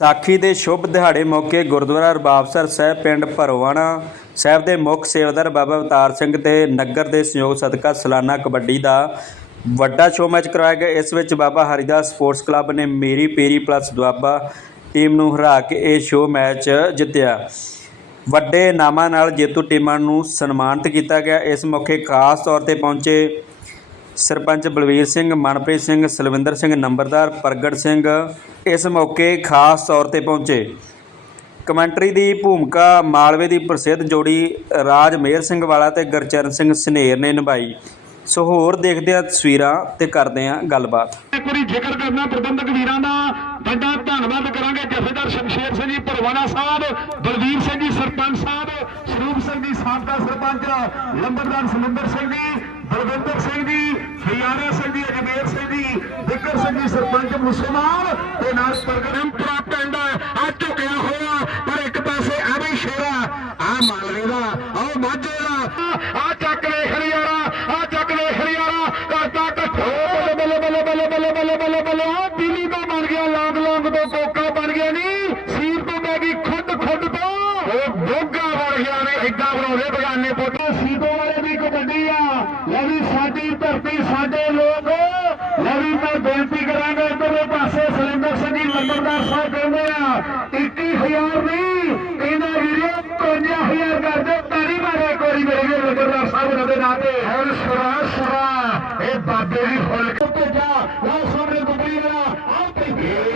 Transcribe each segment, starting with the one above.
ਸਾਖੀ ਦੇ ਸ਼ੁਭ ਦਿਹਾੜੇ ਮੌਕੇ ਗੁਰਦੁਆਰਾ ਰਬਾਬਸਰ ਸਾਹਿਬ ਪਿੰਡ ਭਰੋਵਾਣਾ ਸਾਹਿਬ ਦੇ ਮੁੱਖ ਸੇਵਾਦਾਰ ਬਾਬਾ ਅਵਤਾਰ ਸਿੰਘ ਤੇ ਨਗਰ ਦੇ ਸਹਿਯੋਗ ਸਦਕਾ ਸਾਲਾਨਾ ਕਬੱਡੀ ਦਾ ਵੱਡਾ ਸ਼ੋਅ ਮੈਚ ਕਰਵਾਇਆ ਗਿਆ। ਇਸ ਵਿੱਚ ਬਾਬਾ ਹਰੀਦਾਸ ਸਪੋਰਟਸ ਕਲੱਬ ਨੇ ਮੇਰੀ ਪੇਰੀ ਪਲੱਸ ਦੁਆਬਾ ਟੀਮ ਨੂੰ ਹਰਾ ਕੇ ਇਹ ਸ਼ੋਅ ਮੈਚ ਜਿੱਤਿਆ। ਵੱਡੇ ਨਾਮਾਂ ਨਾਲ ਜੇਤੂ ਟੀਮਾਂ ਨੂੰ ਸਨਮਾਨਿਤ ਕੀਤਾ ਗਿਆ। ਇਸ ਮੌਕੇ ਖਾਸ ਤੌਰ ਤੇ ਪਹੁੰਚੇ ਸਰਪੰਚ ਬਲਵੀਰ ਸਿੰਘ, ਮਨਪ੍ਰੀਤ ਸਿੰਘ, ਸਲਵਿੰਦਰ ਸਿੰਘ, ਨੰਬਰਦਾਰ ਪ੍ਰਗਟ ਸਿੰਘ ਇਸ ਮੌਕੇ ਖਾਸ ਤੌਰ ਤੇ ਪਹੁੰਚੇ। ਕਮੈਂਟਰੀ ਦੀ ਭੂਮਿਕਾ, ਮਾਲਵੇ ਦੀ ਪ੍ਰਸਿੱਧ ਜੋੜੀ ਰਾਜ ਮੇਹਰ ਸਿੰਘ ਵਾਲਾ ਤੇ ਗੁਰਚਰਨ ਸਿੰਘ ਸਨੇਰ ਨੇ ਨਿਭਾਈ। ਸੋ ਹੋਰ ਦੇਖਦੇ ਆ ਤਸਵੀਰਾਂ ਤੇ ਕਰਦੇ ਆ ਗੱਲਬਾਤ। ਇੱਕ ਵਾਰੀ ਜ਼ਿਕਰ ਕਰਨਾ ਪ੍ਰਬੰਧਕ ਵੀਰਾਂ ਦਾ। ਵੱਡਾ ਧੰਨਵਾਦ ਕਰਾਂਗੇ ਜਥੇਦਾਰ ਸ਼ਮਸ਼ੇਰ ਸਿੰਘ ਜੀ ਭਰਵਾਨਾ ਸਾਹਿਬ, ਬਲਵੀਰ ਸਿੰਘ ਜੀ, ਸਰਪੰਚ ਸਾਹਿਬ, ਸਰੂਪ ਸਿੰਘ ਜੀ, ਸਾਬਕਾ ਸਰਪੰਚ, ਲੰਬਰਦਾਰ ਸਮੁੰਦਰ ਸਿੰਘ ਜੀ ਬਲਵਿੰਦਰ ਸਿੰਘ ਜੀ ਫਿਆਰਾ ਸਿੰਘ ਜੀ ਅਜਮੇਰ ਸਿੰਘ ਜੀ ਵਿਕਰ ਸਿੰਘ ਜੀ ਸਰਪੰਚ ਮੁਸਲਮਾਨ ਤੇ ਨਾਲ ਪਰਗਰਮਪੁਰਾ ਪਿੰਡ ਆ ਝੁਕਿਆ ਹੋਇਆ ਪਰ ਇੱਕ ਪਾਸੇ ਆ ਵੀ ਸ਼ੇਰਾ ਆ ਮਾਲਵੇ ਦਾ ਆ ਮਾਝੇ ਦਾ। ਆ ਚੱਕ ਵੇ ਖਰੀਆਰਾ ਆ ਚੱਕ ਵੇ ਖਰੀਆਰਾ ਕਰਤਾ ਕੱਠੋ ਬੱਲੇ ਬੱਲੇ ਬੱਲੇ ਬੱਲੇ ਬੱਲੇ ਬੱਲੇ ਬੱਲੇ ਆ ਦਿੱਲੀ ਤੋਂ ਬਣ ਗਿਆ ਲੌਂਗ ਲੌਂਗ ਤੋਂ ਕੋਕਾ ਬਣ ਗਿਆ ਨਹੀਂ ਸੀਰ ਤੋਂ ਬੈ ਗਈ ਖੁੱਡ ਖੁੱਡ ਤੋਂ। ਉਹ ਗੋਗਾ ਬਣ ਗਿਆ ਨੇ ਏਦਾਂ ਬਣਾਉਂਦੇ ਬਗਾਨੇ ਪੁੱਤ। ਸੀਤੋ ਵਾਲੇ ਲੈ ਵੀ ਸਾਡੀ ਧਰਤੀ ਸਾਡੇ ਲੋਕ। ਲੈ ਵੀ ਮੈਂ ਬੇਨਤੀ ਕਰਾਂਗਾ ਇਧਰਲੇ ਪਾਸੇ ਸਲਿੰਦਰ ਸਿੰਘ ਜੀ ਲੰਬਰਦਾਰ ਸਾਹਿਬ ਕਹਿੰਦੇ ਆ 21000 ਨਹੀਂ ਕਹਿੰਦਾ ਵੀਰੋ 5000 ਕਰ ਦਿਓ ਤਾਰੀ ਮਾਰੇ ਇੱਕ ਵਾਰੀ ਮੇਰੇ ਵੀਰ ਲੰਬਰਦਾਰ ਸਾਹਿਬ ਦੇ ਨਾਂ ਤੇ। ਹੁਣ ਸੁਰਾ ਸੁਰਾ ਇਹ ਬਾਬੇ ਦੀ ਫੁੱਲ ਕੇ ਜਾ ਲਓ ਸਾਹਮਣੇ ਗੁੱਬੜੀ ਵਾਲਾ ਆਓ ਭਈ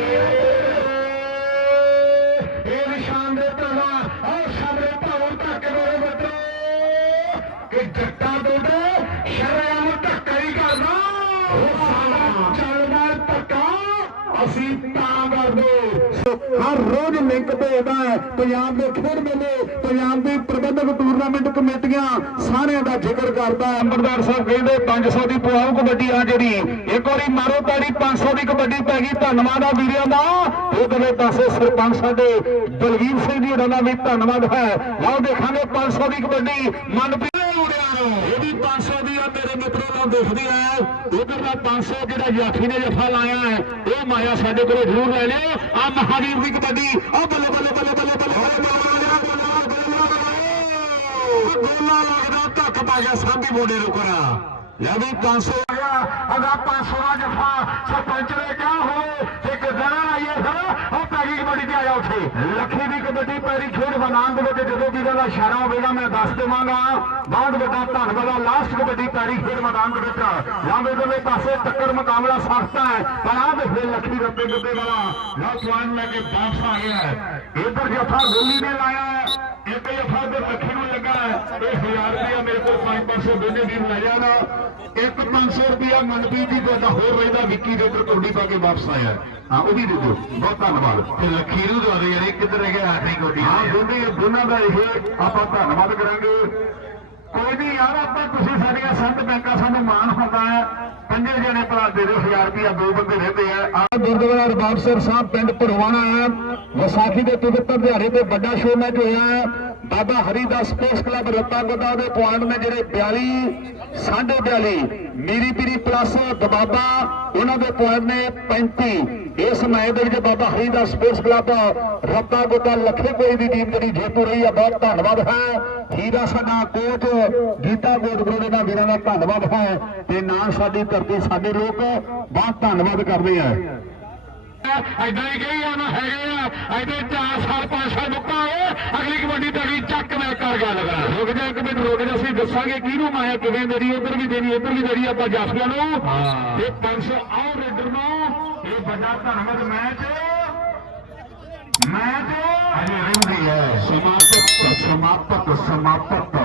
ਅਸੀਂ ਤਾਂ ਕਰਦੇ ਹਰ ਰੋਜ਼ ਲਿੰਕ ਭੇਜਦਾ ਹੈ। ਪੰਜਾਬ ਦੇ ਖੇਡ ਮੇਲੇ ਪੰਜਾਬ ਦੀ ਪ੍ਰਬੰਧਕ ਟੂਰਨਾਮੈਂਟ ਕਮੇਟੀਆਂ ਸਾਰਿਆਂ ਦਾ ਜ਼ਿਕਰ ਕਰਦਾ ਹੈ। ਅੰਬਰਦਾਰ ਸਾਹਿਬ ਕਹਿੰਦੇ 500 ਦੀ ਪੁਆਉ ਕਬੱਡੀ ਆ ਜਿਹੜੀ। ਇੱਕ ਵਾਰੀ ਮਾਰੋ ਤਾੜੀ 500 ਦੀ ਕਬੱਡੀ ਪੈ ਗਈ। ਧੰਨਵਾਦ ਆ ਵੀਰਿਆਂ ਦਾ। ਉਧਰਲੇ ਪਾਸੇ ਸਰਪੰਚ ਸਾਡੇ ਬਲਵੀਰ ਸਿੰਘ ਜੀ ਉਹਨਾਂ ਦਾ ਵੀ ਧੰਨਵਾਦ ਹੈ। ਲਓ ਦੇਖਾਂਗੇ 500 ਦੀ ਕਬੱਡੀ। ਮਨਪ੍ਰੀਤ ਮੁੰਡਿਆਂ ਨੂੰ ਇਹ ਵੀ 500 ਦੀ ਆ ਮੇਰੇ ਮਿੱਤਰੋ ਨਾਲ ਦੇਖਦੇ ਆ। ਉਧਰ ਦਾ 500 ਜਿਹੜਾ ਜਾਫੀ ਨੇ ਜਫਾ ਲਾਇਆ ਹੈ, ਉਹ ਮਾਇਆ ਸਾਡੇ ਕੋਲੋਂ ਜ਼ਰੂਰ ਲੈ ਲਿਓ। ਆ ਮਹਾਵੀਰ ਦੀ ਕਬੱਡੀ। ਆ ਬੱਲੇ ਬੱਲੇ ਬੱਲੇ ਬੱਲੇ ਬੱਲੇ ਗੋਲਾ ਲੱਗਦਾ ਧੱਕ ਪਾ ਗਿਆ ਸਾਂਭੀ ਮੋਢੇ ਨੂੰ ਕਰਾ ਲੈ ਵੀ 500 ਆ ਗਿਆ, ਅਗਾ 500 ਦਾ ਜਫਾ ਸਰਪੰਚ ਨੇ ਕਿਹਾ ਹੋਵੇ ਇੱਕ ਗਣਾ ਆਈਏ ਸਰ ਉਹ ਕਬੱਡੀ ਤੇ ਆਇਆ ਉੱਥੇ। ਲੱਖੀ ਦੀ ਕਬੱਡੀ, ਪੈਰੀ ਖੇਡ ਮੈਦਾਨ ਦੇ ਵਿੱਚ ਜਦੋਂ ਵੀ ਦਾ ਇਸ਼ਾਰਾ ਹੋਵੇਗਾ, ਮੈਂ ਦੱਸ ਦੇਵਾਂਗਾ। ਬਹੁਤ ਵੱਡਾ ਧੰਨਵਾਦ ਆ ਲਾਸਟ ਕਬੱਡੀ, ਪੈਰੀ ਖੇਡ ਮੈਦਾਨ ਦੇ ਵਿੱਚ। ਜਾਂਦੇ ਦੋਵੇਂ ਪਾਸੇ ਟੱਕਰ ਮੁਕਾਬਲਾ ਸਖਤ ਹੈ। ਪਰ ਆ ਦੇ ਲੱਖੀ ਰੱਬੇ ਗੱਬੇ ਵਾਲਾ ਨੌਜਵਾਨ ਲੈ ਕੇ ਵਾਪਸ ਆ ਗਿਆ ਹੈ। ਇਧਰ ਜਫਾ ਗੋਲੀ ਨੇ ਲਾਇਆ ਇੱਕ ਜਫਾ ਦੇ ਲੱਖੀ ਨੂੰ ਇਹ 1000 ਰੁਪਇਆ ਮੇਰੇ ਕੋਲ 5-500 ਦੋਨੇ ਵੀਰ ਲੈ ਜਾਣਾ। ਇੱਕ 500 ਰੁਪਇਆ ਮਨਪ੍ਰੀਤ ਜੀ ਤੁਹਾਡਾ ਹੋਰ ਰਹਿੰਦਾ ਵਿੱਕੀ ਦੇ ਕੋਡੀ ਪਾ ਕੇ ਵਾਪਸ ਆਇਆ। ਹੈ। ਉਹ ਵੀ ਦੇ ਦਿਓ। ਬਹੁਤ ਧੰਨਵਾਦ। ਤੇ ਲੱਖੀ ਨੂੰ ਦਵਾ ਦੇ ਯਾਰ ਇਹ ਕਿੱਧਰ ਰਹਿ ਗਿਆ? ਆਖਰੀ ਕੋਡੀ। ਹਾਂ ਦੋਨੇ ਦੋਨਾਂ ਦਾ ਇਹ ਆਪਾਂ ਧੰਨਵਾਦ ਕਰਾਂਗੇ। ਕੋਈ ਨਹੀਂ ਯਾਰ ਆਪਾਂ ਤੁਸੀਂ ਸਾਡੀਆਂ ਸੰਤ ਬੈਂਕਾਂ ਸਾਨੂੰ ਮਾਣ ਹੁੰਦਾ ਹੈ। ਪੰਜੇ ਜਣੇ ਭਰਾ ਦੇ ਦਿਓ 1000 ਰੁਪਇਆ ਦੋ ਬੰਦੇ ਰਹਿੰਦੇ ਆ। ਆ ਗੁਰਦੁਆਰਾ ਰਬਾਬਸਰ ਸਾਹਿਬ ਪਿੰਡ ਭਰਵਾਣਾ ਹੈ। ਵਿਸਾਖੀ ਦੇ ਪਵਿੱਤਰ ਦਿਹਾੜੇ ਤੇ ਵੱਡਾ ਸ਼ੋਅ ਮੈਚ ਹੋਇਆ ਹੈ। ਬਾਬਾ ਹਰੀਦਾਸ ਸਪੋਰਟਸ ਕਲੱਬ ਰੱਤਾ ਦੇ ਪੁਆਇੰਟ ਨੇ ਜਿਹੜੇ 42 ਸਾਢੇ 42 ਮੀਰੀ ਪੀਰੀ ਪਲੱਸ ਦਬਾਬਾ, ਉਹਨਾਂ ਦੇ ਪੁਆਇੰਟ ਨੇ 35 ਇਸ ਮੈਚ ਦੇ ਵਿੱਚ ਬਾਬਾ ਹਰੀਦਾਸ ਸਪੋਰਟਸ ਕਲੱਬ ਰੱਤਾ ਗੋਦਾ ਲੱਖੇ ਕੋਈ ਦੀ ਟੀਮ ਜਿਹੜੀ ਜੇਤੂ ਰਹੀ ਹੈ ਬਹੁਤ ਧੰਨਵਾਦ ਹੈ। ਹੀਰਾ ਸਾਡਾ ਕੋਚ ਗੀਤਾ ਗੋਦਗੁਰੂ ਦਾ ਵੀਰਾਂ ਦਾ ਧੰਨਵਾਦ ਹੈ। ਤੇ ਨਾਲ ਸਾਡੀ ਧਰਤੀ ਸਾਡੇ ਲੋਕ ਬਹੁਤ ਧੰਨਵਾਦ ਕਰਦੇ ਆ। ਐਦਾਂ ਹੀ ਕਹੀ ਜਾਣਾ ਹੈਗੇ ਆ। ਐਦੇ 4 ਸਾਲ 5 ਸਾਲ ਮੁੱਕਾ ਹੋਏ ਅਗਲੀ ਕਬੱਡੀ ਤੇ ਅਗਲੀ ਚੱਕ ਮੈਂ ਕਰ ਗੱਲ ਕਰਾਂ। ਰੁਕ ਜਾ ਇੱਕ ਮਿੰਟ ਰੁਕ ਜਾ। ਅਸੀਂ ਦੱਸਾਂਗੇ ਕਿਹਨੂੰ ਮਾਇਆ ਕਿਵੇਂ ਦੇਣੀ ਉਧਰ ਵੀ ਦੇਣੀ ਇੱਧਰ ਵੀ ਦੇਣੀ ਆਪਾਂ ਜਾਫੀਆਂ ਨੂੰ। ਤੇ 500 ਆਓ ਰੇਡਰ ਨੂੰ ਇਹ ਵੱਡਾ ਧੰਨਵਾਦ। ਮੈਚ ਮੈਚ ਅਜੇ ਰਹਿੰਦੀ ਹੈ। ਸਮਾਪਕ ਸਮਾਪਕ ਸਮਾਪਕ